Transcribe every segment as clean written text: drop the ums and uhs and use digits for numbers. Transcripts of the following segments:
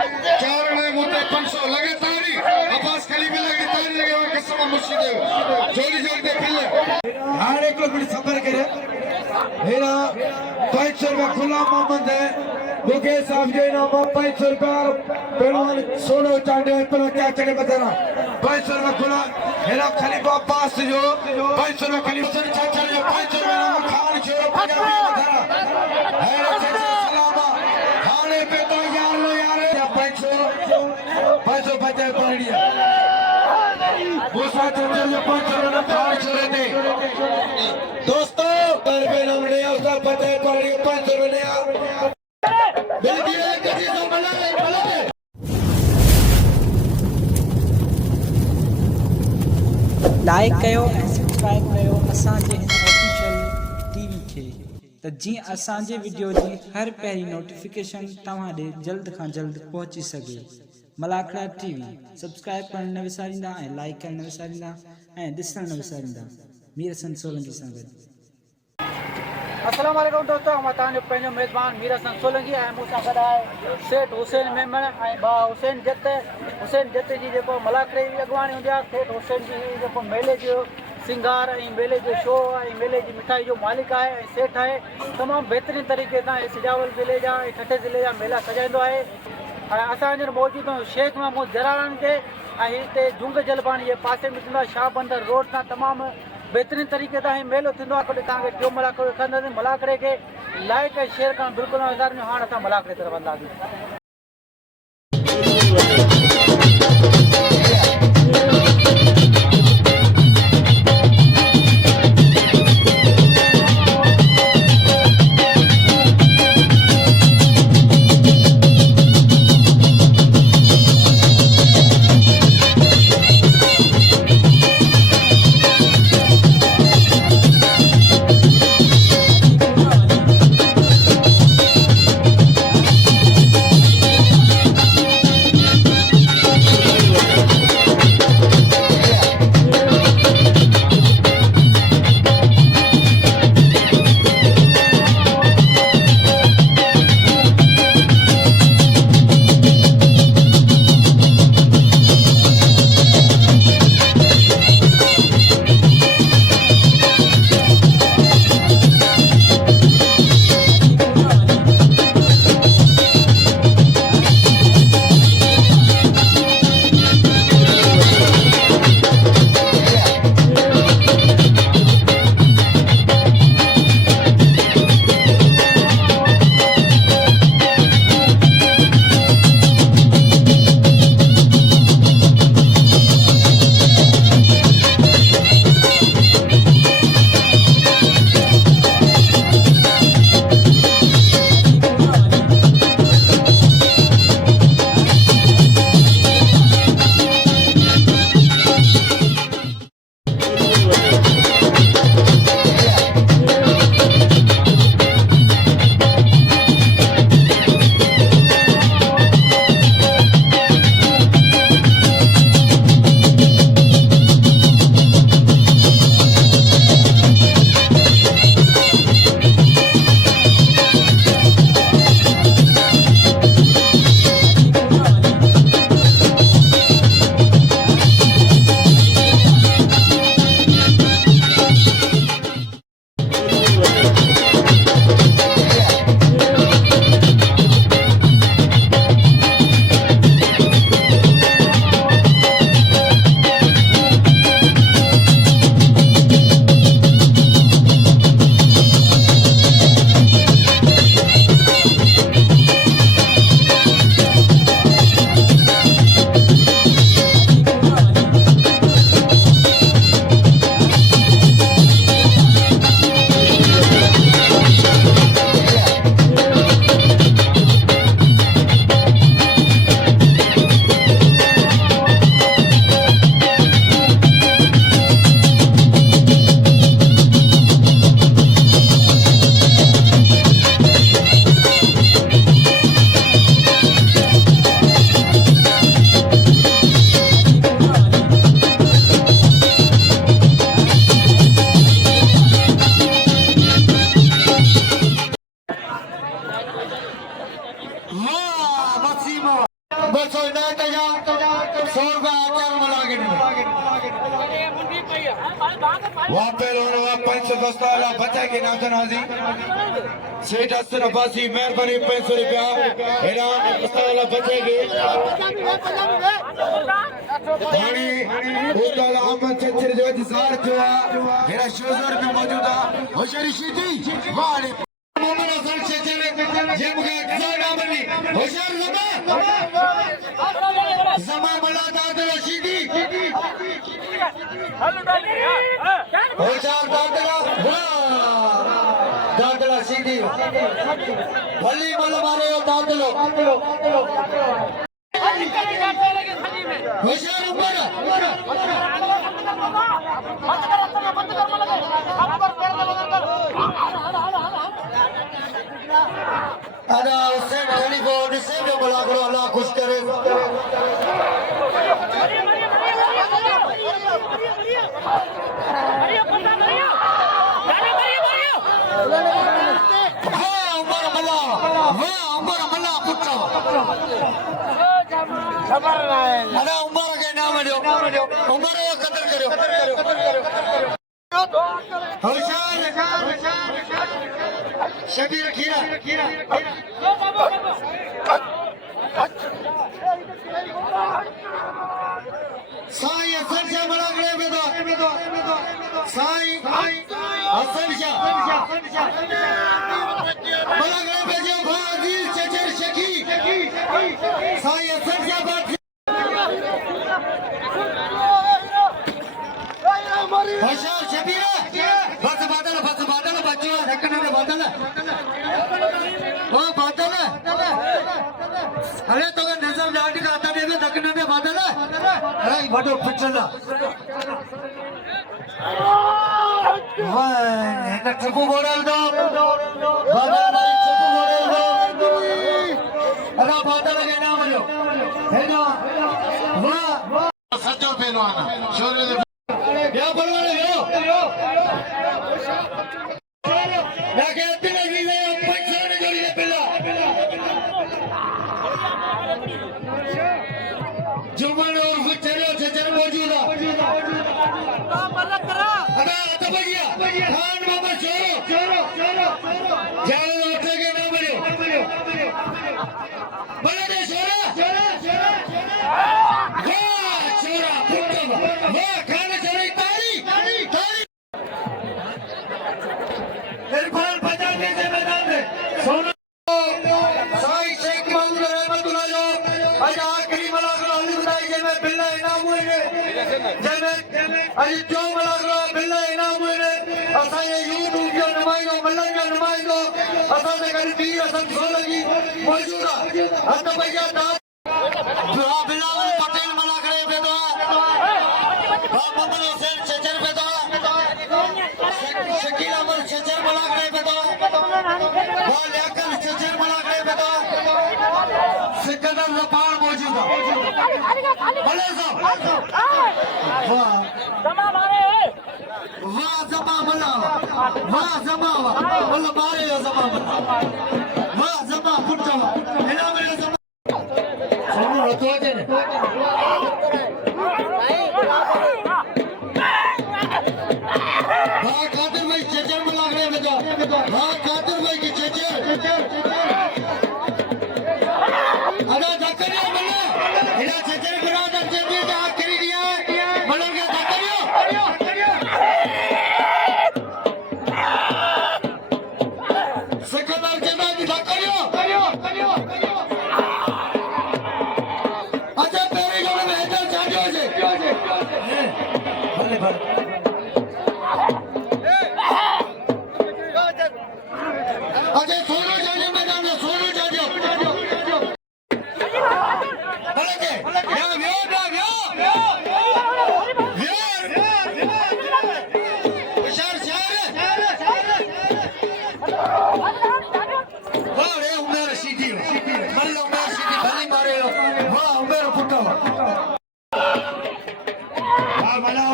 चारणे मुद्दे 500 लगे तारी अब्बास खलीफी लगे तारी लगे कसम मुर्शिद जोड़ी जोड़ी दे पिल्ले हर एक लोग सफर करे हेरा 500 रुपया खुला मोहम्मद है मुकेश साहब के नाम 500 रुपया पहलवान सोनो चांडे पर क्या चले बताना 500 रुपया खुला हेरा खलीफा अब्बास जो 500 रुपया खलीफा चाचा जो 500 रुपया खान जो पंजाबी बताना हेरा सलामा खाने पे तो यार लो यार 500 बचे पड़िया दूसरा चंद्र जो 500 रुपया खान छोड़े थे दोस्तों कर पे नमने उसका बचे पड़िया 500 रुपया लाइक कयो ऐं सब्सक्राइब कयो असांजे हिन ऑफिशियल टीवी खे त जीअं असांजे वीडियो जी हर पहिरीं नोटिफिकेशन तव्हां ॾे जल्द खां जल्द पहुची सघे। मलाखड़ा टीवी सब्सक्राइब करण न विसारींदा ऐं लाइक करण न विसारींदा ऐं ॾिसण न विसारींदा। मीर हसन सोलंकी सां गॾु। अस्सलाम वालेकुम दोस्तों, हम तव्हांजो पंहिंजो मेज़बान मीर हसन सोलंकी ऐं मूंसां गॾु आहे सेठ हुसैन मेमण ऐं भाउ हुसैन जत जी जेको मलाखड़े जी अॻुवाणी हूंदी आहे। सेठ हुसैन जी जेको मेले जो सिंगार ऐं मेले जो शो ऐं मेले जी मिठाई जो मालिक आहे ऐं सेठ आहे। तमामु बहितरीन तरीक़े सां सिजावल ज़िले जा ऐं ठठे ज़िले जा मेला सजाईंदो आहे। ऐं असां हींअर मौजूदु आहियूं शेख महमूद जरारनि ते ऐं हिते जुंग जलपाणी जे पासे में थींदो आहे शाह बंदर रोड सां तमामु बहितरीन तरीक़े सां ही मेलो थींदो आहे। कॾहिं तव्हांखे टियों मलाखड़ो ॾेखारींदासीं। मलाखड़े खे लाइक ऐं शेयर करणु बिल्कुलु न विसारिजो। हाणे असां मलाखड़े तरफ़ हलंदासीं। बस ना तजा 100 रुपया आकर मला के वहाँ पे लोग 500 बस्ता वाला बचा के नाम नाजी सेठ हसन अब्बासी मेहरबानी 500 रुपया ऐलान बस्ता वाला बचेगी धानी उसका अहमद चचर जो इंतजार हुआ मेरा शोजर में मौजूदा होशियारी शीटी वाले मोहम्मद हसन चचर ये मुझे इंतजार ना बनी होशियार जमा बला दाद रशीदी होशियार दादला सीधी भली मल मारे दादलो होशियार ऊपर अदा हुसैन टेलीफोन से भी बुला करो अल्लाह खुश करे अरे उमर के नाम दो उमर ये कदर करो होशियार शबीर खीरा साईं हसन शाह बड़ा गए बेदो साईं हसन शाह बड़ा गए बेजो भाजील चचर शकी साईं हसन शाह होशियार शबीरा बस बादल बच्चों रखने में बादल ओ बादल अरे तो नजर लाटी का आता नहीं दखने में बादल अरे बड़ो पिछला वाह इधर चप्पू बोल दो बादल भाई चप्पू बोल दो अरे बादल के नाम लो है ना वाह सच्चो पहलवान शोरे क्या बोलवाने हो मैं कहती नहीं मैं पैसा नहीं जोड़ी दे पिला जुम्मन और चलो चचर मौजूद है अबे तो भैया खान बाबा छोरो जाओ उठे के ना बनो बने दे छोरा वाह छोरा पुट्टा वाह खाने चले ताली इरफान बजाने से मैदान में सोना साईं शेख महमूद रहमतुल्लाह जो आज आखिरी मलागरा होली बताई जे में बिल्ला इनाम हुए ने जने आज जो मलागरा बिल्ला इनाम हुए ने असा ये यूट्यूब जो नुमाइंदो मल्लन जो नुमाइंदो असा से करी पीर हसन सोलंकी मौजूदा हद भैया दाद बिलावल पटेल मलागरे बेदो मोहम्मद हुसैन चचर बेदो शकील अमर चचर मलागरे बेदो लियाकत चचर मलागरे बेदो सिकंदर रफार मौजूदा भले साहब वाह जमा भला वाह जमा वल्ला मारे यो जमा वाह जमा फुटवा इना मेरे जमा सोनू रतो जे ने वाह कादिर भाई चचर में लग रहे बेटा वाह कादिर भाई की चचर अदा धक्करिया बल्ला इना चचर बरादर चचर का आखिरी दिया है बल्ला के धक्करिया सिकंदर जमा की धक्करिया अच्छा तेरे जोड़े में इधर चाटियो जे भले भले अजय सोनू जाने मैदान में सोनू जाने बोले के व्यो शहर वाह रे उमेर सीधी मल्ल उमेर सीधी भली मारे लो वाह उमेर पुट्टा वाह भला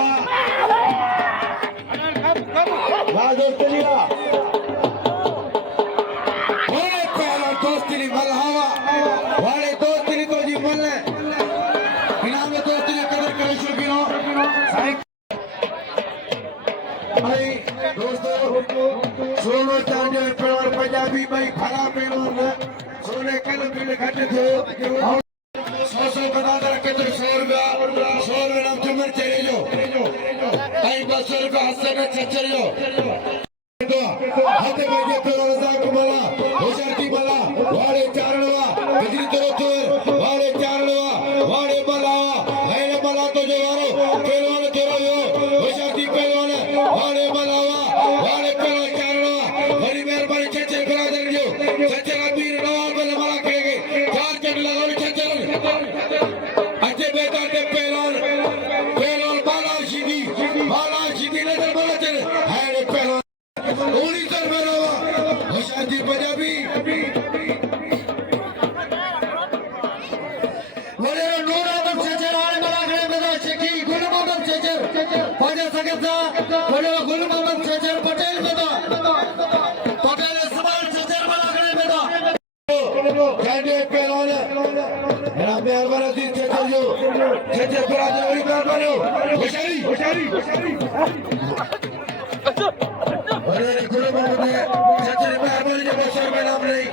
वाह दोस्त लिया पहला दोस्ती मलहावा वाले दोस्ती तो जी मल्ले में घट थियो 100 बना के तो 100 रुपया नाम चमन चले जो कई 200 रुपया हंसे न चचल जो हाथे में ये तो रज़ाक मला होशियारती मला वाड़े चारणवा बिजली तो चोर वाड़े चारणवा वाड़े मला है मला तो जो वारो पहलवान तेरो यो होशियारती पहलवान वाड़े मलावा वाड़े पहलवान चारणवा बड़ी मेहरबानी चचल बरादर जो चचल अमीर नवाब मला करेंगे 4 चट लगाओ चचल अच्छे बेटा के पहलवान बाला सीधी नजर बना चले है पहलवान उन्हीं सर में रहा होशियारती पंजाबी वडेरा नूरा बम चचर आने वाला खड़े में तो शेखी गुलमा बम चचर पंजा सकता वडेरा गुलमा बम चचर पटेल में तो पटेल इस्माइल चचर वाला खड़े में तो कैंडे पहलवान मेरा मेहरबान दी चचर जो चचर बरादर वाली मेहरबानी होशियारी अरे गुलमा बम चचर मेहरबानी जो बसर में नाम नहीं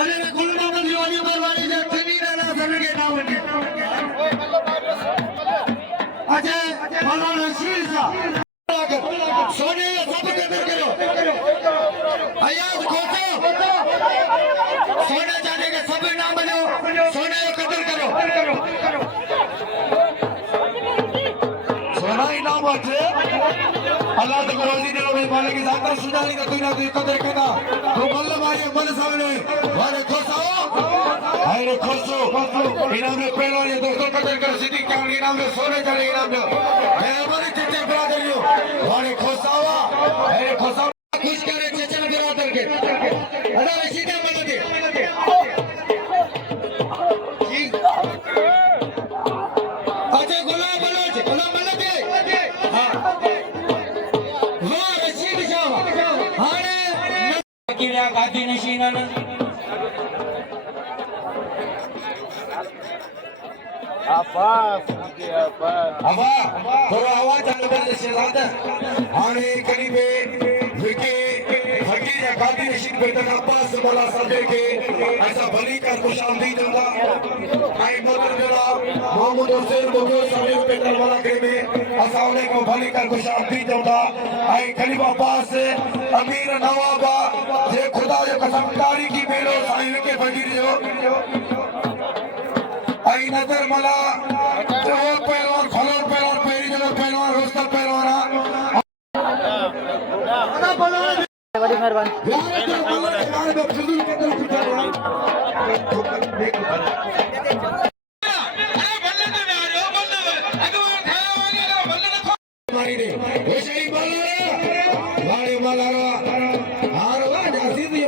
अरे गुलमा बम जो वाली मेहरबानी जो कभी ना समझे नाम नहीं अच्छा मौलाना शीर साहब सोने सब कदर करो अयाज खोतो सोने जाने के सब नाम लो सोने को कदर करो सोना ही नाम है अल्लाह तो रोजी दे भाई मालिक जाता सुनाली का कोई ना कोई कदर करना तो मल्ल मारे मन सामने मारे खोसाओ अरे खोसो इनाम में पहला ये दोस्तों कदर कर सिटी का इनाम में सोने चले इनाम में मेहरबानी चचे बरादर यो मारे खोसावा अरे खोसावा खुश करे चचे बरादर के अरे सीधा मत दे अच्छा गुलाम मत दे हां रशीद साहब हारे किया गादी नशीनन अबा थोड़ा आवाज चालू कर दे शहजाद आने करीबे विके फकीर या गादी नशीन बेटा अब्बास वाला सबे के ऐसा भली कर खुशामदीद होगा आई मोहतरम जनाब मोहम्मद हुसैन बोगो सबे बेटा वाला के में अस्सलाम वालेकुम भली कर खुशामदीद होगा आई खलीफा अब्बास अमीर नवाबा जे खुदा जो कसमकारी की मेलो साईं के फकीर जो आई नजर मला जो पहलवान खलोर पहलवान पेरी जगह पहलवान रोस्ता पहलवान बड़ी मेहरबानी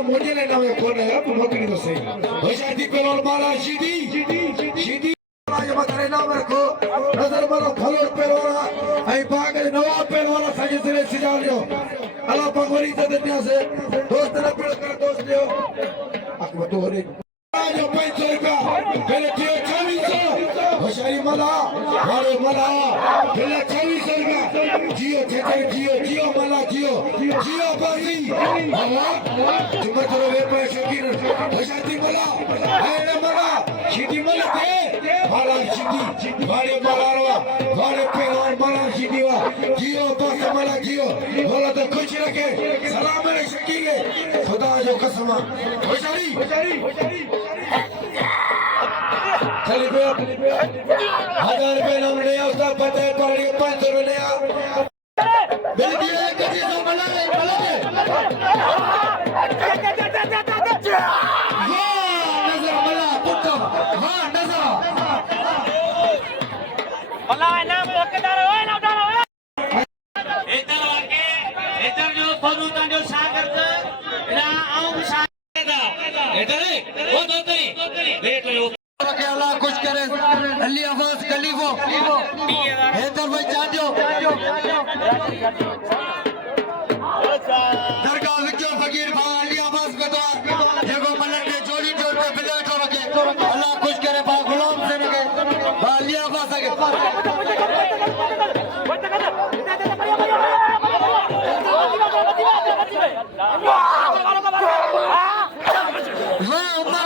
मुझे लेना में कौन है अब नौकरी तो सही होशियारी पहलवान माला सीधी करे नाम रखो नजर मारो खलोर पहलवान आई बाग नवाब पहलवान सजे सिरे सिजाल जो अल्लाह भगवानी से दुनिया से दोस्त न पेड़ कर दोस्त लियो अकबर तो रे जो 500 रुपया पहले थियो 2600 होशियारी मला मारो मला पहले 2600 रुपया जियो ठेकर जियो मला जियो बाजी बाबा तुम तो वे पैसे की होशियारी मला अरे मला सीधी मला थे मला सीधी वाले मलारवा वाले पहलवान मला सीधी वा जियो बस मला जियो बोला तो खुश रखे सलाम अलैकुम शकीगे खुदा जो कसम होशियारी चली पे 1000 रुपए नाम ले उसका पता है पड़ी 500 रुपए ले बेटी है कभी तो मला नजर मला पुट्टा हां नजर भला नाम ठेकेदार होय ना उठाना इधर जो फरूतान जो सागर ना आऊं सागर इधर वो दो तरी देख लो के अल्लाह खुश करे अली अब्बास खलीफो हैदर भाई चांजो दरगाह विचो फकीर भाई अली अब्बास बता देखो मलक ने जोड़ी जोड़ के बिले तो रखे अल्लाह खुश करे बा गुलाम से रखे बा अली अब्बास के वाह उमर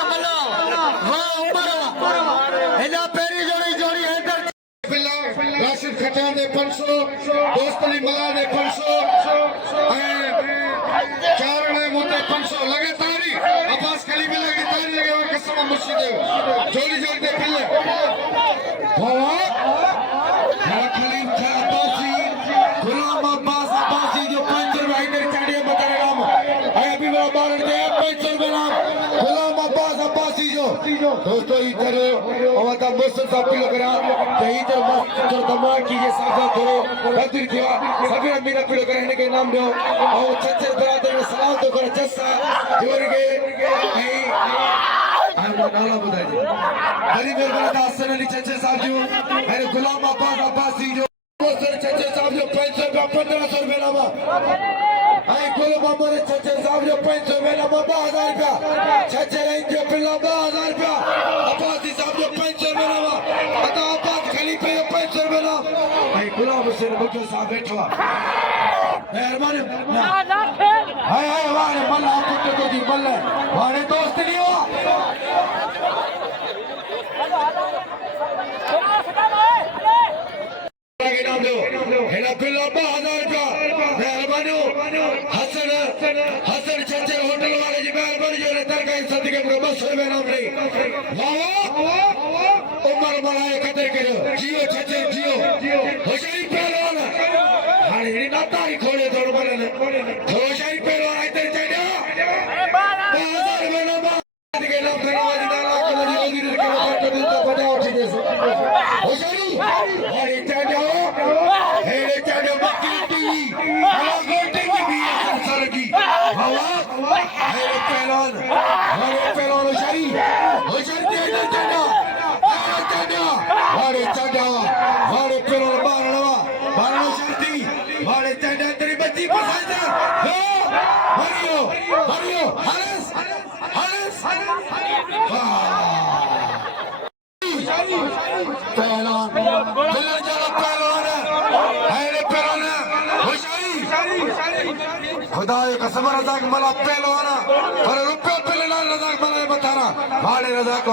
500 दोस्तली मलादे 500 चारणे मोते 500 लगे तारी अब्बास खलीफे लगी तारी लगे वो कसम मुर्शिद जोड़ी जोड़ी दे पिल्ले बाबा खलीफ था अब्बासी गुलाम अब्बासी जो 500 भाई ने चाड़िया बता नाम अभी बड़ा बार दे 500 नाम गुलाम अब्बासी जो दोस्तों इधर अवता मुस्लिम साहब की लग रहा तो इधर मस्त दमा कीजिए साहब थोड़ो बदर दिया सभी मीना पीड़ो करने के नाम दो और छच्चे बरादर में सलाम तो कर जस्सा जोड़ के नहीं नाला बताइए गरीब मेरे आसन अली छच्चे साहब जो मेरे गुलाम अब्बासी जो छच्चे साहब जो 500 1500 रुपए नामा आई कुल मोहम्मद छच्चे साहब जो 500 रुपए नामा 2000 रुपया छच्चे लाइन जो पिल्ला 2000 रुपया अब्बासी साहब जो 500 रुपए नामा अता अब्बास खलीफे जो 500 रुपए नाम आई गुलाम हुसैन बख्शो साहब बैठा मेहरबानी हाय हाय वाले मल्ला पुत्र तो दी मल्ला वाले दोस्त नहीं हो हेला बिल्ला 2000 रुपया मेहरबानी हसन छच्चे होटल वाले जी मेहरबानी जो ने तरकारी सदके में 200 रुपए नाम नहीं वाह उमर मलाए कदर करो जियो छच्चे जियो होशियारी पहलवान हाने नी नातारी खोले दौड़ वाले ने होशियारी पहलवान इधर चढ़ा 2000 रुपए नाम के नाम धन्यवाद नाला के लिए योगी ने के बात कर तो बजाओ ठीक है होशियारी और चढ़ो हेरे चढ़ो बकरी टीवी हवा गोटे की भी संसार की हवा हेरे पहलवान होशियारी इधर चढ़ो वारे चढ़ो वारे पहलवान बारणवा शक्ति वारे चढ़ो तेरी बच्ची पसंद हो हरियो हरस पहलवान दिल्ली चलो पहलवान है पहलवान होशियारी खुदा कसम रजाक मला पहलवान और रुपये पहले रजाक मला बताना भाड़े रजाक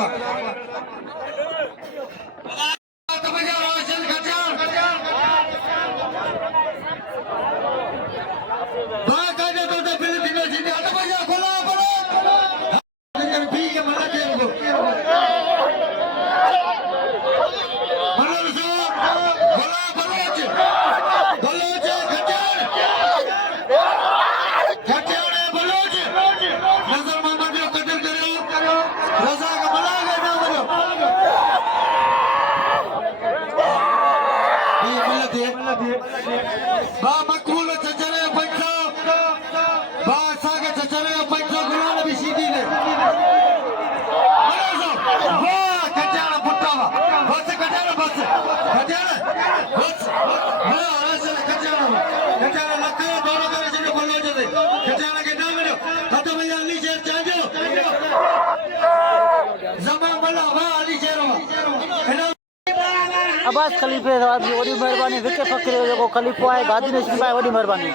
अब्बास खलीफे साहब जी वॾी महिरबानी विके फ़कीर जो जेको खलीफ़ो आहे गादी नशीब आहे वॾी महिरबानी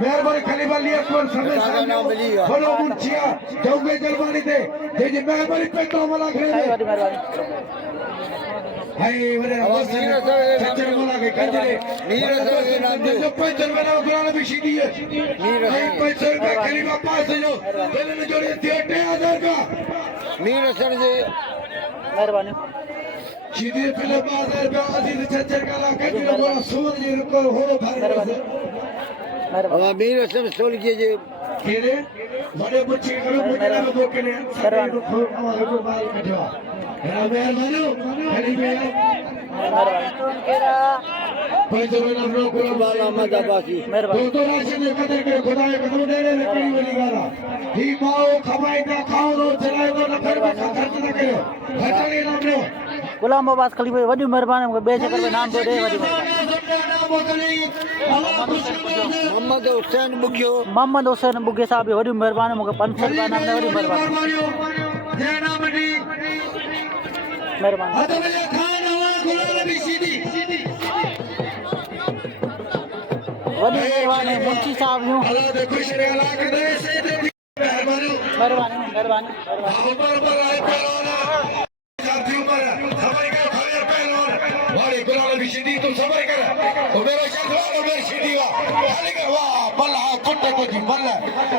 मेहरबानी खलीफा लिए अकबर समय बोलो मुंशिया जौगे जलवानी दे जे मेहरबानी पे तो मला करे वॾी महिरबानी हाय वरे चचर मला के कंजरे नीर जो 500 रुपए ना गुलाम भी सीधी है नीर 500 रुपए खलीफा पास जो पहले जोड़े 3000 का नीर सर जे महिरबानी सीधी पहले 2000 रुपए अजीज चचर का ला के बोला सोन जी रुको हो भर महिरबानी मीर सब सोल के जे केरे बड़े बच्चे करो मुझे ना बोकने सरे को खो को बाल कटवा मेहरबानी खलीफे पैसे में हम लोग को बाल अहमद अब्बासी तो राशन ने कदर के खुदा के कदम देने लकड़ी वाली गाला ही माओ खवाई का खाओ रो चलाए दो न फिर खर्च न करो घटाने नाम लो गुलाम अब्बास खलीफे वॾी महिरबानी मूंखे ॿिए चकर में नाम थो ॾे वॾी मोहम्मद हुसैन बुगियो मोहम्मद हुसैन बुगे साहब जी वॾी महिरबानी मूंखे 500 रुपया नाम ॾे वॾी महिरबानी महिरबानी वॾी महिरबानी मुंशी साहब जूं महिरबानी महिरबानी सबर कर खालिया पहलवान वाले गुलाल भी सीधी तो सबर कर ओ मेरा शहर ओ मेरी सीधी वा खाली कर वाह बल्ला कुट्टे को जी बल्ला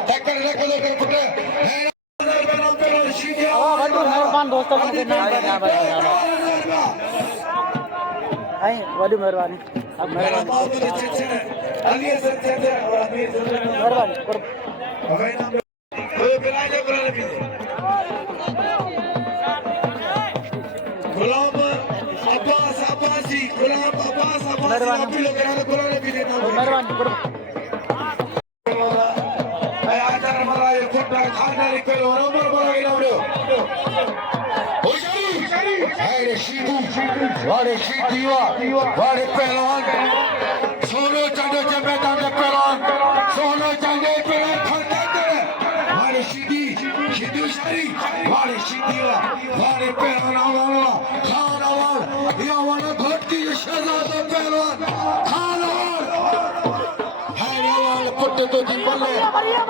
टक्कर रख दो कर कुट्टे मेहरबान दोस्तों मुझे नाम वॾी महिरबानी वाड़े शीदीवा वाड़े पहलवान सोनो चांदे के मैदान में पहलवान सोनो चांदे पहलवान खड़का वाड़े शीदी शीदी शरी वाड़े शीदीवा वाड़े पहलवान आवाला खान आवाल ये आवाला घोटी शहजादा पहलवान खान आवाल है आवाल कुत्ते तो जी बल्ले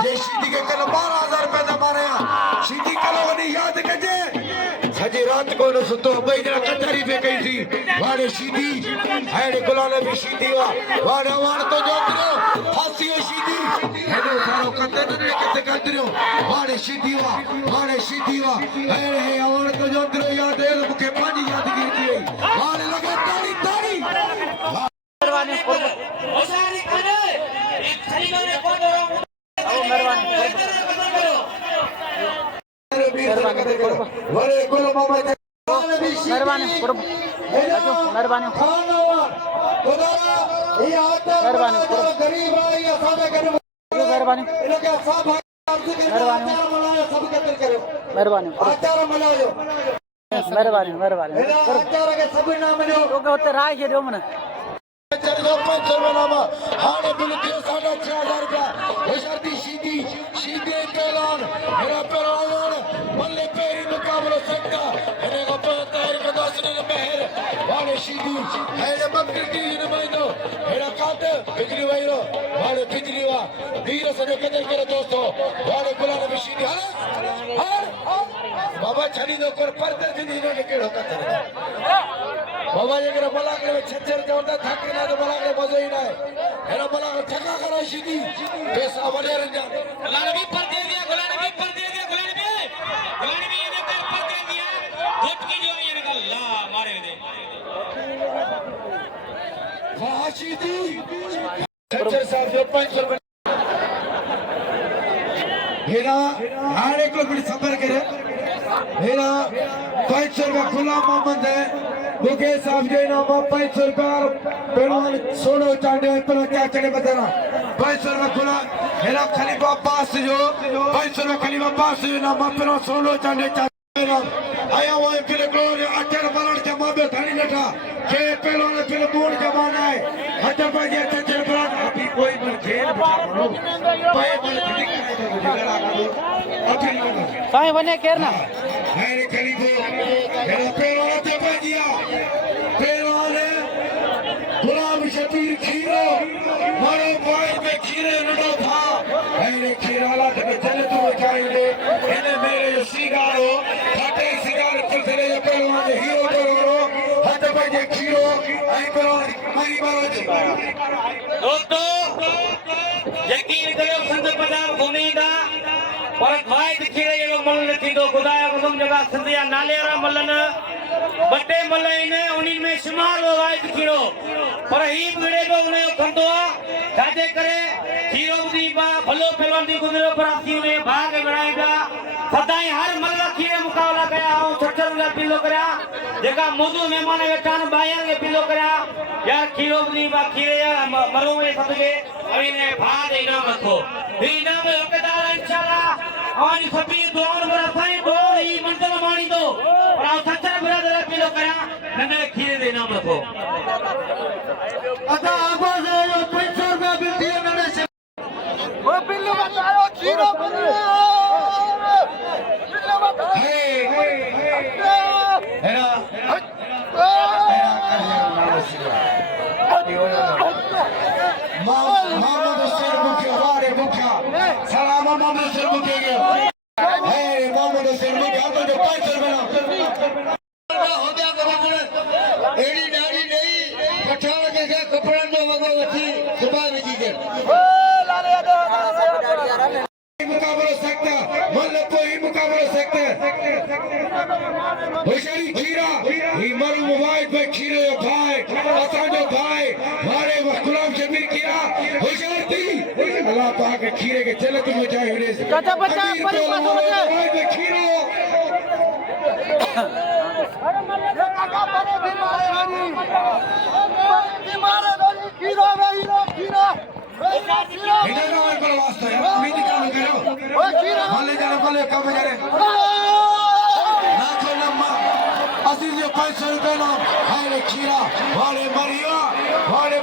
ये शीदी के कल 12,000 रुपए दे मारे शीदी कल वनी याद कजे सजी रात को न सुतो भाई जरा कचहरी पे गई थी वाड़े सीधी हैडे गुलाले भी सीधी वाड़ा वाड़ तो जोतरो फांसी हो सीधी हैडे सारो कते ने कते करदियो वाड़े सीधी हैडे वाड़ तो जोतरो याद है मुके पानी याद गिरती है वाड़े लगे ताड़ी ताड़ी मेहरबानी ओसारी करे एक खरीदो ने को दो मेहरबानी वाड़े गुलाम मोहम्मद मेहरबानी मेहरबानी मेहरबानी गरीब है या सादा करो मेहरबानी इनके सब मेहरबानी सब कत्ल करो मेहरबानी आचार मनाओ मेहरबानी मेहरबानी आचार के सब नाम मनाओ ओके होते राय छे दियो मने चलो 500 नामा हाने बिल के 6,500 रुपया होशरती सीधी सीधे पहलवान मेरा पहलवान बल्ले पेरी मुकाबला सकता है को तैयार का दोस्तने ने मेहर वाले सीधी है बकरी की नुमाइंदो मेरा काट बिजली वाइरो वाले बिजली वा वीर से कदर करे दोस्तों वाले गुलाम भी सीधी हर बाबा छड़ी दो कर परदर भी नहीं ने केड़ो कतर बाबा ये करे बलागले में छच्चर जोंदा थाके ना तो बलागले मजो ही ना है एरा बलागले ठका करो सीधी पैसा बड़े रंजा गुलाम भी पर दे दिया गुलाम भी पर दे दिया गुलाम भी ये कर पर दे दिया घुट की जो ये निकल ला मारे दे वाह सीधी छच्चर साहब जो 500 रुपए हेरा हर एक लोग भी सफर करे हेरा 500 रुपया गुलाम मोहम्मद है मुकेश साहब जो नाम 500 रुपया पहलवान सोनो चांदे पर क्या चले बताना 500 रुपया खुला हेरा खलीफा अब्बास जो 500 रुपया खलीफा अब्बास जो नाम पहलवान सोनो चांदे आया हुआ है फिर ग्लोरी अचर बलड़ के माबे धनी बैठा के पहलवान फिर बोर्ड जमाना है हजर बाजी अचर बलड़ अभी कोई मन खेल पाए मन साईं वने केरना मेरे खलीफे मेरा पहलवान ते बाजिया पहलवान गुलाम शबीर खीरो मारो भाई पे खीरे नडो था मेरे खीराला ते चले तो जाएंगे इन्हें मेरे सिगारो खाते सिगार पर चले पहलवान हीरो करो हाथ बाजे खीरो आई पहलवान मारी मारो दोस्तों यकीन करो संत बाजार घुमींदा पर भाई दिखिरे ये मल्ल थींदो खुदाया कसम जगह संदिया नाले वाला मल्लन बटे मल्लाइन उन्हीं में शुमार हो भाई दिखिरो पर ही बिगड़े को उन्हें खंदो जाते करे खीरो दी बा भलो पहलवान दी गुजरो पर आसी में भाग बढ़ाएगा सदाई हर मल्ला खीरे मुकाबला गया हूं 70 रुपया किलो करा जेका मौजू मेहमान वेठान बाया के किलो करा यार खीरो दी बा खीरे मरो में सदके अविने भाग इनाम रखो इनाम हकदार इंशाल्लाह हमारी सभी दुआओं में रखाई बोल ही मंजिल मानी दो और आप 70 बिरादर किलो करा नंदे खीरे दे इनाम रखो अदा आवाज है 500 रुपया मिलती है नने से वो बिल्लू बताओ खीरो बिल्लू बताओ हेरा मोहम्मद हुसैन मुखिया वारे मुखिया सलाम मोहम्मद हुसैन मुखिया हे मोहम्मद हुसैन मुखिया तो 500 रुपया हो गया मुकाबलो सकते होशियारी खीरा ही मरु मोबाइल पे खीरे जो भाई असा जो भाई मारे गुलाम शबीर खीरा होशियार थी अल्लाह पाक खीरे के चले तुम जाए हुए चाचा बच्चा पर मोबाइल पे खीरो इधर ना और पर वास्ता है मीटिंग चालू करो माले जाने वाले काम करे ना चलना मां अजीज जो 500 रुपए ना हाले खीरा वाले मरिया हमारी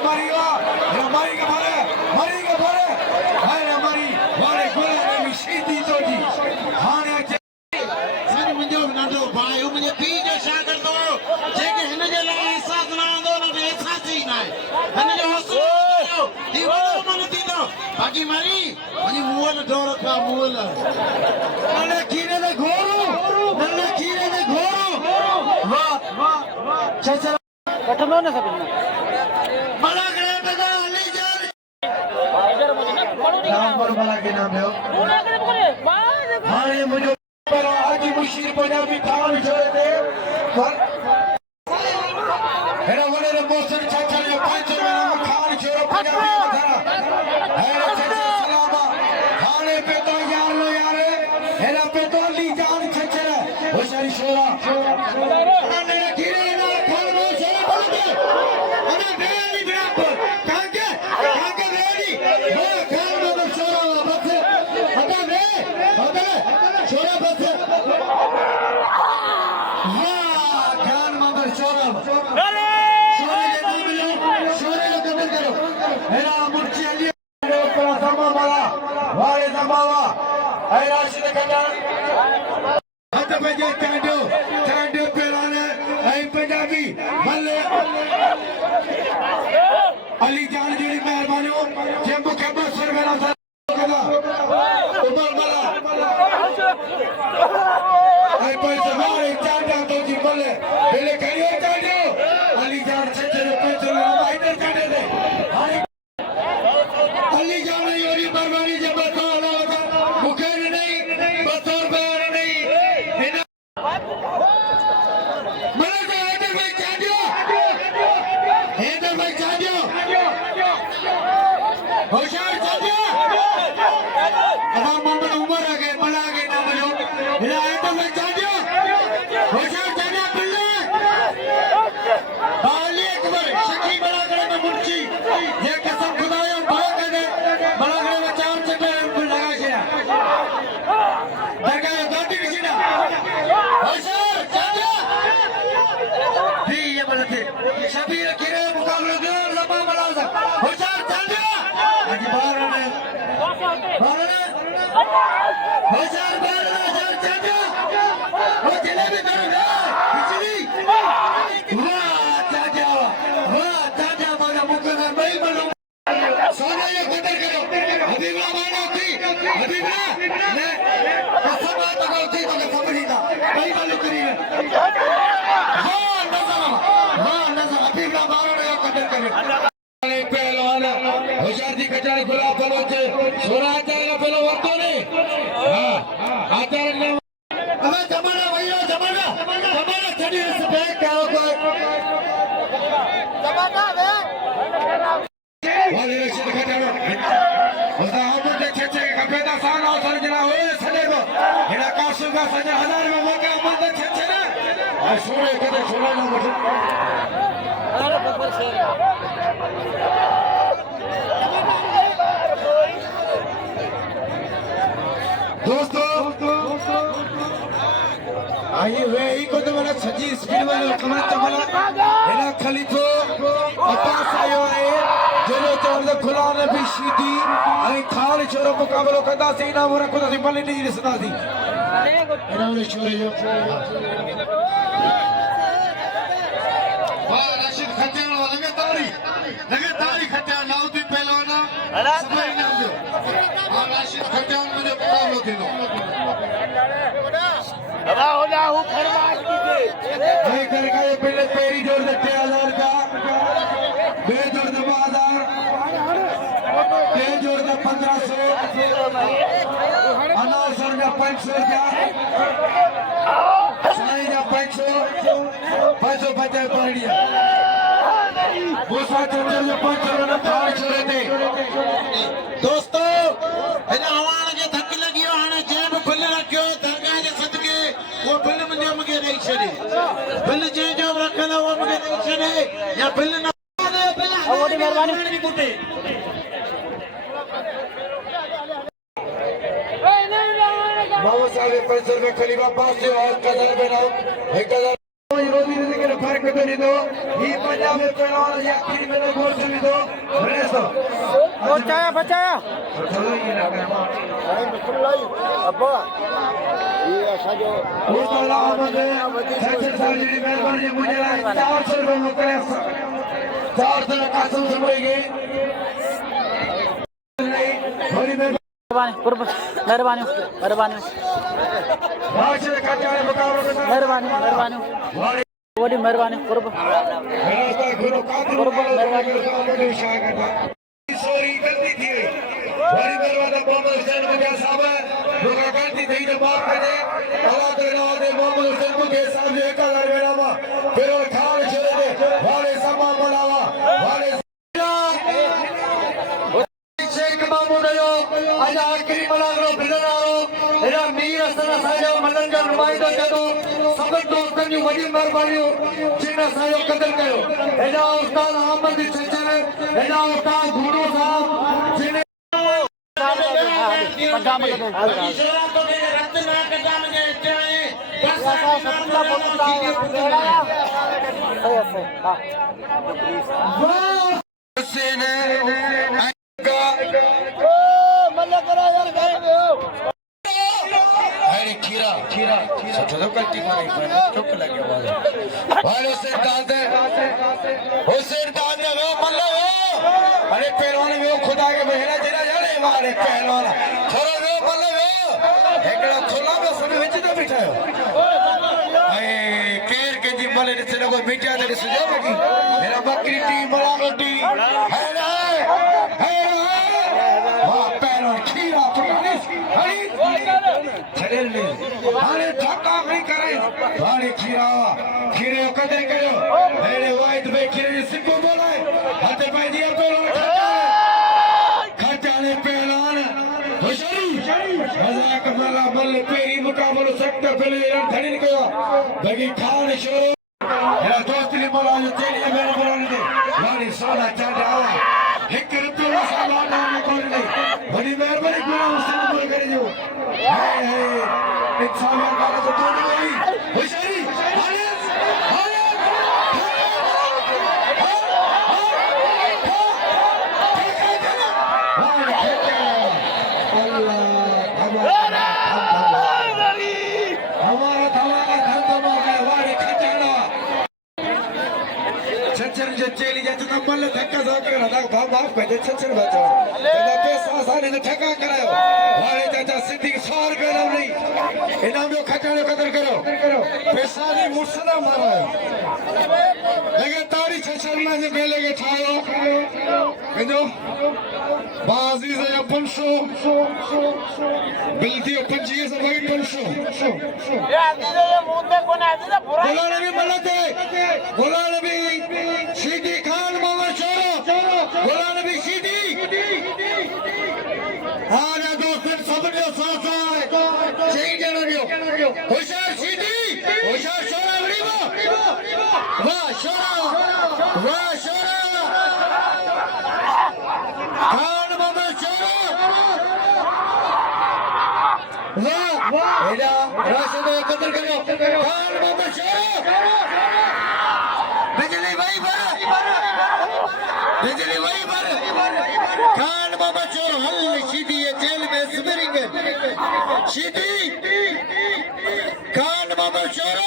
के भरे हाले हमारी वाले गोले में भी सीधी तो जी हाने सर मुंहिंजो नंढो भाई मुंहिंजे पीउ जो शागिर्द हो जेके हिन जे लाइ एहसास न हूंदो न एहसास ई न आहे हिन जो हौसलो ही वॾो मन थींदो बाक़ी मरी वञी मुंहं डोर खां मुंहं नन्हे खीरे दे घोरू वाह चाचा वठंदो न सभिनि भला करे बदा हली जान नाम पर वाला के नाम है हाने मुझे पर आज मुशीर पंजाबी खान छोड़े थे पर हेरा वाले रे मौसम चाचा जो 500 में खान छोड़ो पंजाबी धरा हेरा चाचा सलामा खाने पे तो यार लो यारे हेरा पे तो ली जान छचरा होशियारी शोरा ने गिरे ना खान रो शोरा बोल दे अरे बेली बेपर काके रेडी वो खान में शोरा बस हटा दे शोरा बस वाह खान में शोरा शोरे को कदर करो हेरा मुर्ची अली पर समा वाला वाले समावा ऐ राशिद खजान हथ पे जे चांडो पेराने ऐ पंजाबी भले अली जान जी मेहरबानी जे मुखे 200 रुपया कदा उमर मला ऐ पैसे मारे चांडा तो जी भले पहले करियो चांडो अली जान छचे पैसे माइनर काटे दे अली जान योरी बरबारी जे बतो मुखे नहीं 200 रुपया नहीं मैंने तो इधर भाई चांडो होशियार चांडो अब मोहम्मद उमर आ गए बड़ा आ गए ना बोलो इधर इधर भाई चांडो होशियार चांडो बल्ले बाली अकबर शकी बड़ा करे में मुर्ची ये कसम खुदायो भाग करे बड़ा करे में 4 चक्कर लगा छया दरगाह गाड़ी बिछना होशियार चांडो भी ये बोलते शबीर खीरे मुकाबले दे लंबा बड़ा सा होशियार चांडो आज बाहर ने होशियार चांडो वो जलेबी करो बिजली वाह चाचा मारा मुकदर भाई बनो सोने ये कदर करो हबीबा मानो थी हबीबा ने कसम बात करो थी तो समझी था भाई वाले करी वाह नजर हबीबा मानो ने कदर करे पहलवान होशियार जी कचारे गुलाब बनो चे सोना जाएगा पहले वरतो ने हां आचार्य ने अबे जमाना भैया जमाना चढ़ी इस पे क्या कोई जमाना वे वाले रशीद खजाना उसा हम देखे छे कपेदा साना सर्जना होए सदेगो हेना कासु का सजा 1000 में मौका मंद छे ना आ सोरे कदे सोना ना मुझे अरे बब्बर शेर दोस्तों आइए वे ही को तो मेरा सजी स्पीड वाले कमर चमला हेना खलीफो अब्बास आयो है जो चोर खुला ने भी सीधी आई खाल छोरो मुकाबलो कंदा सी ना मोरा को सी भले नहीं दिसदा सी हेना ने छोरे जो वाह रशीद खजान लगे तारी खजान नाउदी पहलवाना सफाई नाम जो और रशीद खजान मुझे मुकाबलो थींदो ये करके पहले तेरी जोड़ दे 1000 का बे जोड़ दे 2000 ते जोड़ दे 1500 अनासर में 500 रुपया साईं जा 500 550 पड़िया दूसरा चंद्र जो 500 न थार छोड़े थे दोस्तों हिन आवान खे धक लॻी वियो हाणे जंहिं बि बिल रखियो दरगाह जे सदके उहो बिल मुंहिंजो मूंखे ॾेई छॾे बिल जंहिंजो बि रखंदो उहो मूंखे ॾेई छॾे या बिल न वॾी महिरबानी बाबा साहब 500 रुपया खलीफा पास जो 1000 रुपया नाम 1000 रोजी जिंदगी में फर्क तो नहीं दो ये पंजाब में पहलवान या आखिरी में गोल से भी दो बड़े सो बचाया बचाया चलो ये ना अब्बा ये ऐसा जो मुस्तफा अहमद सच्चे साहब जी मेहरबानी मुझे 400 रुपए में करे 400 का कसम से बोलेंगे बड़ी मेहरबानी कुर्ब मेहरबानी मेहरबानी भाषण का चाहे मुकाबले में मेहरबानी मेहरबानी वॾी मेहरबानी कुर्ब गुरु कुर्ब मेहरबानी सॉरी गलती थी बड़ी मेहरबानी मोहम्मद हुसैन मुके साहब लोग गलती थी तो माफ कर दे अल्लाह के नाम दे मोहम्मद हुसैन मुके साहब जो 1000 मेरा फिर और खान छोड़े दे वाले सम्मान बढ़ावा वाले शेख महमूद जो आज आखिरी मलागरो बिलनारो एरा मीर हसन साजो मलन जो नुमाइंदो जदो सब दोस्तन जो वडी मेहरबानी जिन साजो कदर कयो एरा उस्ताद अहमद चचर एरा उस्ताद गुरु साहब जिन पंजाब में हुसैन अरे खीरा खीरा खीरा तो कल्टी मारी चुप लगे वाले भाई हुसैन दाद रो मल्लो अरे पहलवान में खुदा के बहरा जरा जाने मारे पहलवान थोड़ा रो मल्लो एकड़ा थोला में सब विच तो बिठायो अरे केर के जी मले से कोई मिटिया दे सुजो बाकी मेरा बकरी टी मला रोटी है ना वाह पहलवान खीरा पकड़ी हरी छड़ेल में हारे धक्का नहीं करे हारे खीरा खीरे कदर करो मेरे वाइद में खीरे सिंपो बोलाए हाथे पे दिया पहलवान खचाले पहलवान होशियारी मजाक मल्ला बल पेरी मुकाबलो सेक्टर पहले धड़ी निकला बगी खान शुरू मेरा दोस्त ने बोला जो तेरी मेरे बोलने दे वाली सोना चढ़ आवा एक रुपया साला नाम कोई नहीं बड़ी मेहरबानी गुना उससे बोल करे जो हाय हाय एक साल का तो तोड़ गई होशियारी चेली जाते ना मल धक्का साकर ना माफ कर दे छछन बचा तेरा पैसा आसानी से ठगा करायो वाले चाचा सिद्धि सार करो नहीं इनाम जो खचाने कदर करो पैसा नहीं मुर्सदा मारो लगे तारी छछन में से मेले के ठायो कहो बाजी से 500 बिल्ती 25 से भाई 500 ये आदि से मुंडे को ना आदि से पूरा बोला नबी मलते बोला नबी सीधी खान मामा चोरो बोला नबी सीधी आजा दोस्तन सब जो साथ है सही जणो होशियार सीधी होशियार शोरा बड़ीबो वाह शोरा खान मामा चोरो वाह एदा राशिद कदर करो खान मामा चोरो बिजली भाई बर खान बाबा चोर हल सीधी है जेल में स्मरिंग सीधी खान बाबा चोर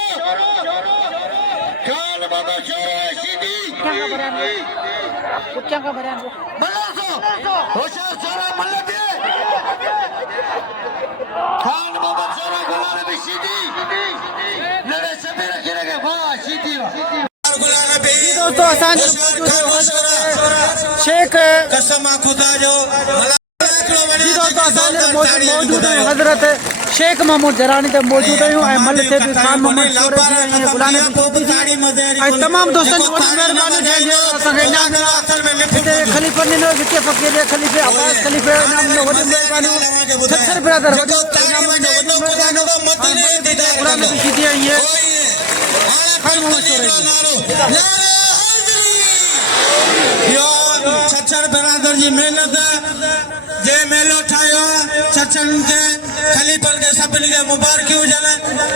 सीधी कुछ का बयान मल्लासो होशियार चोर मल्लते खान बाबा चोर गुलाम भी सीधी लड़े सबेरा गिरेगे वाह सीधी दोस्तों असांजो शेख कसम खुदा जो जी दोस्तों असांजे मौजूद हज़रत शेख महमूद जरानी ते मौजूद आहियूं ऐं मल थे बि खान मोहम्मद शोरे जी ऐं गुलाम नबी सिद्दीकी ऐं तमामु दोस्तनि जी वॾी महिरबानी जंहिंजे असांखे इनाम ॾिना हिते ख़लीफ़नि ॾिनो विके फ़क़ीर ख़लीफ़े अब्बास ख़लीफ़े इनाम ॾिनो वॾी महिरबानी छछर बिरादर वॾी इनाम ॾिनो वॾी महिरबानी गुलाम नबी सिद्दीकी ऐं इहे खान मोहम्मद शोरे जी छछर बिरादर जी महिनत जे मेलो ठाहियो छछन खे खलीफ़न खे सभिनी खे मुबारक हुजनि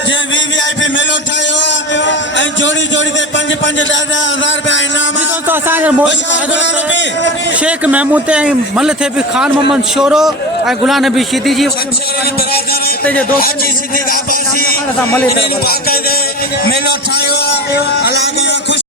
जे वीवीआईपी मेलो ठाहियो ऐं जोड़ी जोड़ी ते 5-5 10,000 रुपया इनाम दोस्तों असांजे शेख महमूद ते ऐं मल थे बि खान मोहम्मद शोरो ऐं गुलाम नबी सिद्दीकी हिते जे दोस्त असां मले मेलो ठाहियो ख़ुशि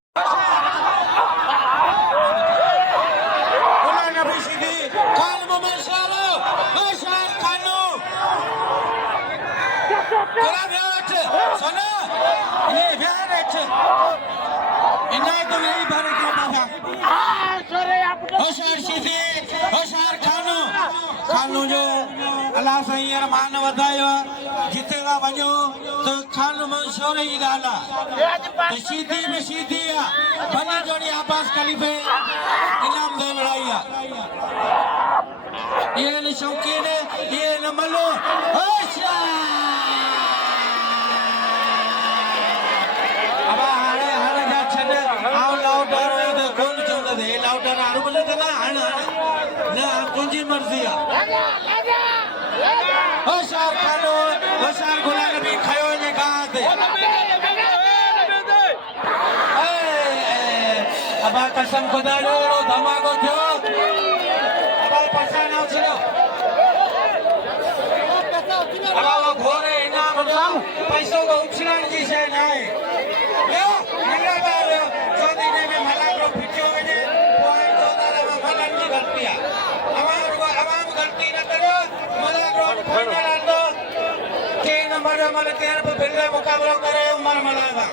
होशियार खानो जो अल्लाह सां हींअर मान वधायो जिते था वञो त खान शोरे जी ॻाल्हि आहे सीधी में सीधी आहे भली जोड़ी अब्बास खलीफ़े इनाम दे लड़ाई आहे ये न शौकीन ये न मलो अब हाणे हाणे जा छॾ आउं लाउडर ते कोन चवंदे हे लाउडर हारू भले त न हाणे न तुंहिंजी मर्ज़ी आहे होशियार खानो होशियार गुलाम नबी खयो जे गाह ते अब कसम खुदा जो धमाको थियो अब पैसा न उछलो अब वो घोड़े इनाम पैसों को उछलण जी शइ न आहे नंढा ॿार चौधरी में मलाको फिटियो वञे पोइ चौधारी में मलनि जी ग़लती आहे अवाम ग़लती न करो मलाको फाइनल आंदो के नंबर मल केर पे बिल मुकाबलो करे उमर मलागा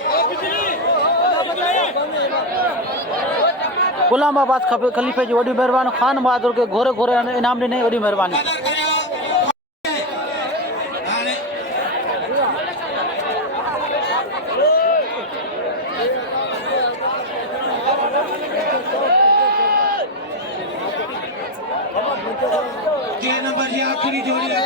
गुलाम अब्बास खलीफ़े जी वॾी महिरबानी खान बहादुर खे घोरे घोरे इनाम ॾिनई वॾी महिरबानी के नंबर जी आखिरी जोड़ी है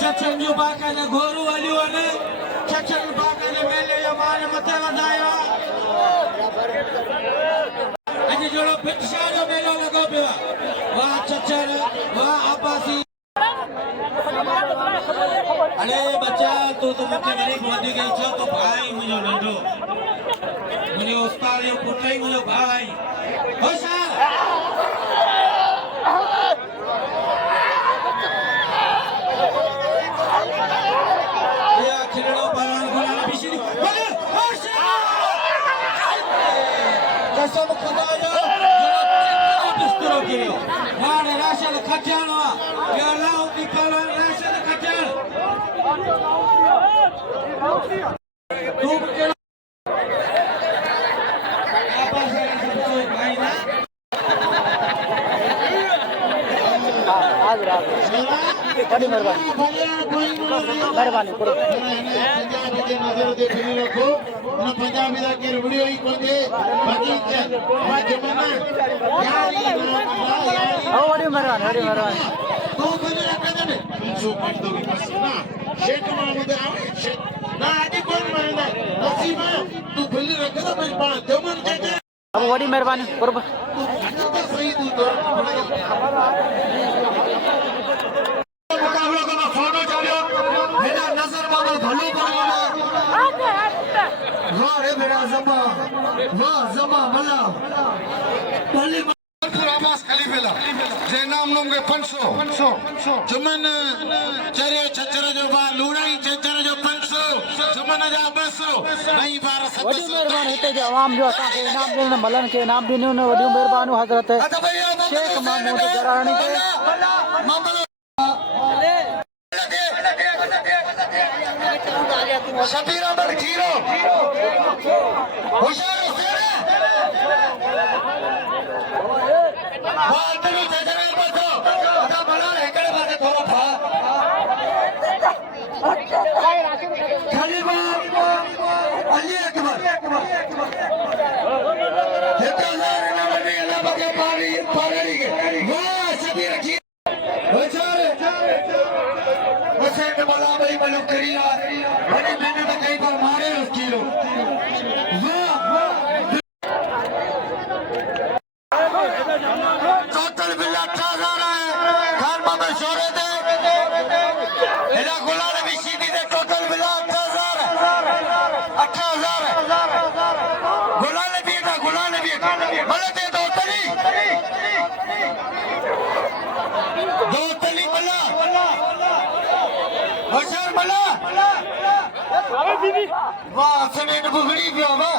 छछन जो बाकायदा घोरू हलियो ने छछन बाकायदा मेले जो मान मथे वधायो अज जोड़ो पिछा जो मेलो लगो पियो वाह छछन वाह अब्बासी अरे बच्चा तू तो मुझे गरीब वधी गई छो तो भाई मुझो नंढो मुझे उस्ताद जो पुट ही मुझो भाई होशियार या खिलड़ो पहलवान गुलाम नबी सिद्दीकी बोले होशियार कसम खुदा जो बिस्तरो कियो हाणे राशिद खटियाणो या लाउ दी पहलवान राशिद खटियाण तू के आपस में सब भाई ना आज रात बड़ी मेहरबानी मेहरबानी करो पंजाबी के नजर दे फिरी रखो ना पंजाबी दा के वीडियो ही कोंदे बाकी के मा जमाना यार ओ बड़ी मेहरबानी तो बने कदे जो पट दो बस ना शेख महमूद आवे ना आदि कौन मानदा नसीबा तू भूल रखदा बस पा जमन के अब बड़ी मेहरबानी करो सही तू तो मुकाबला का फोटो चलियो मेरा नजर बाबा भलो करो वाह रे मेरा जमा वाह जमा मला पल्ली अब्बास खलीफ़े जे नाम नूंगे 500 जुमन चरे छचर जो बा लूड़ाई छचर जो 500 जुमन जा 200 नहीं बार 700 वॾी महिरबानी हिते जे अवाम जो असांखे इनाम ॾियण मलनि खे इनाम ॾिनियूं न वॾियूं महिरबानियूं हज़रत शेख महमूद जराणी खे शबीर अहमद खीरो होशियार हुसैन वातनु चचरे बसो अदा बड़ा हेकड़े बसे थोड़ा था खलीफा अली अकबर हिदायत नबी अल्लाह बके पारी के वाह शबीर खीरो होशियार हुसैन बोला भाई मलूक करीला बड़ी मेहनत कई बार मारे उस किलो टोटल बिल 8000 है खान बाबा शोरे दे इला गुलाल भी सीधी दे टोटल बिल 8000 गुलाल भी मतलब दे दो तली बल्ला होशियार बल्ला वाह सने ने बुगड़ी पिया वाह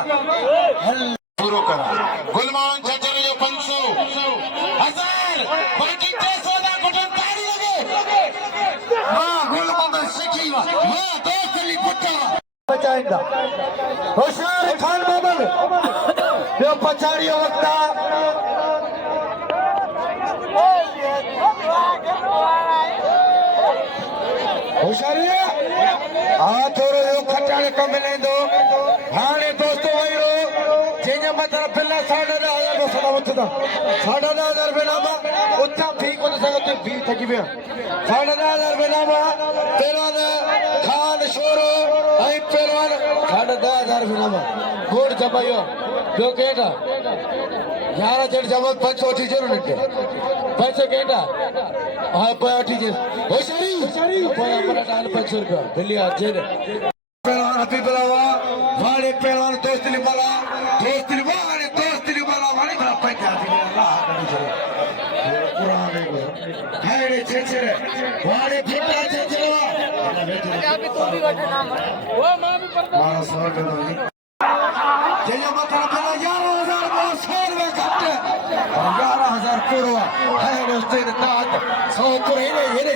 पूरो करा गुलमान छचरे जो 500 1000 बाकी 300 दा कुटन ताड़ी लगे वाह गुलमान सिखी वाह दोस्त ली पुट्टा बचाइंदा होशियार खान बाबल यो पछाड़ी वक्त होशियारी हाँ थोड़ो यो खटाने कम लेंदो हाने दोस्तों वहीरो जेने मतलब पिल्ला 10,500 में सदा उठदा 10,500 रुपए नामा उठा फी को सकते फी थकी पे 10,500 रुपए नामा पहलवान खान शोरो आई पहलवान 10,500 रुपए नामा गोड़ जबायो जो केटा 11 चढ़ जब 500 उठी जरूर निकले 500 केटा हाँ उठी जे होशियारी पोया पर डाल 500 रुपया दिल्ली आ जे पहलवान अभी बुलावा वाले पहलवान दोस्ती वाला वाले बड़ा पैसा दी अल्लाह कुरान में है छेछे वाले फटा छेछे अभी तू भी बैठे नाम वो मां भी पर्दा मारा सर नहीं जेया मतलब पहला 11,200 रुपए खर्च 11,000 पूरा है उसते तात 100 पूरे ये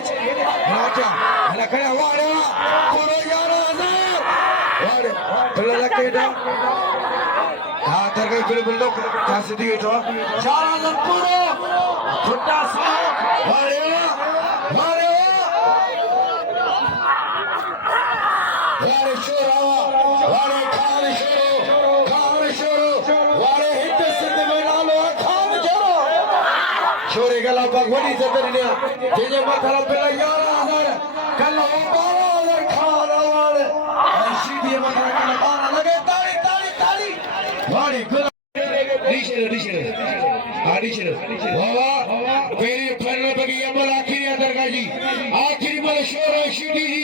नाटा हला करे वाले पूरा 11,000 वाले पहला केटा हाँ तरगई फिर बिल्डो कैसे दिए तो 4,000 पूरा फुट्टा 100 वाले शोरावा वाले खान शोरो वाले हिट सिंध में नालो खान शोरो शोरे गला भगवानी से तेरे जेजे मथला पे 11,000 कल 12,000 खान वाले ऐसी दिए मथला कल 12 लगे ताली वाले डिशर बाबा मेरी फरल बगी अमल आखिरी मल शोर शिटी जी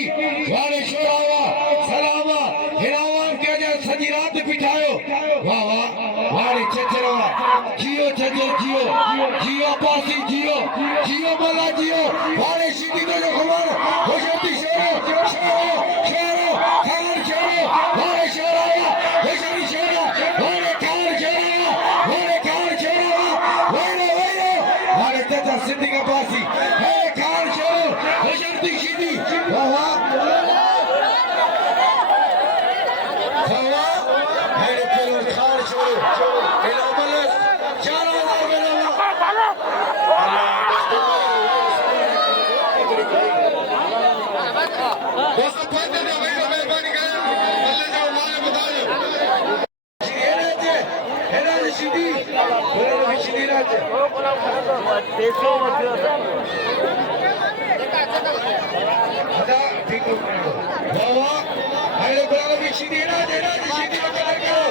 वाले शोरावा सलामा हिरावान के जा सजी रात बिठायो वाह वाले चचरवा जियो पासी जियो मला जियो वाले शिटी को जो खबर होशती शोरो खान शोरो वाले शोरावा होशती शोरो वाले खान शोरो वाले चाचा सिद्धि का पासी है खान शोरो होशती शिटी वाह मेरे पेरों खान शोरो इलामलस 4,000 दोस्तों पहुंचने दो भाई मेहरबानी करें अल्लाह जाओ माले बता दो सीधी राजे अदा ठीक हो बाबा मेरे गुलाम भी सीधी राजे सीधी में कलर करो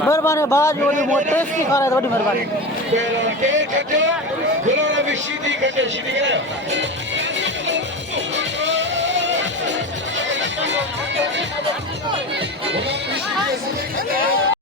मेहरबानी बाज वो टेस्टी खा रहा है थोड़ी मेहरबानी के कटे गुलाम भी सीधी कटे सीधी करे गुलाम भी सीधी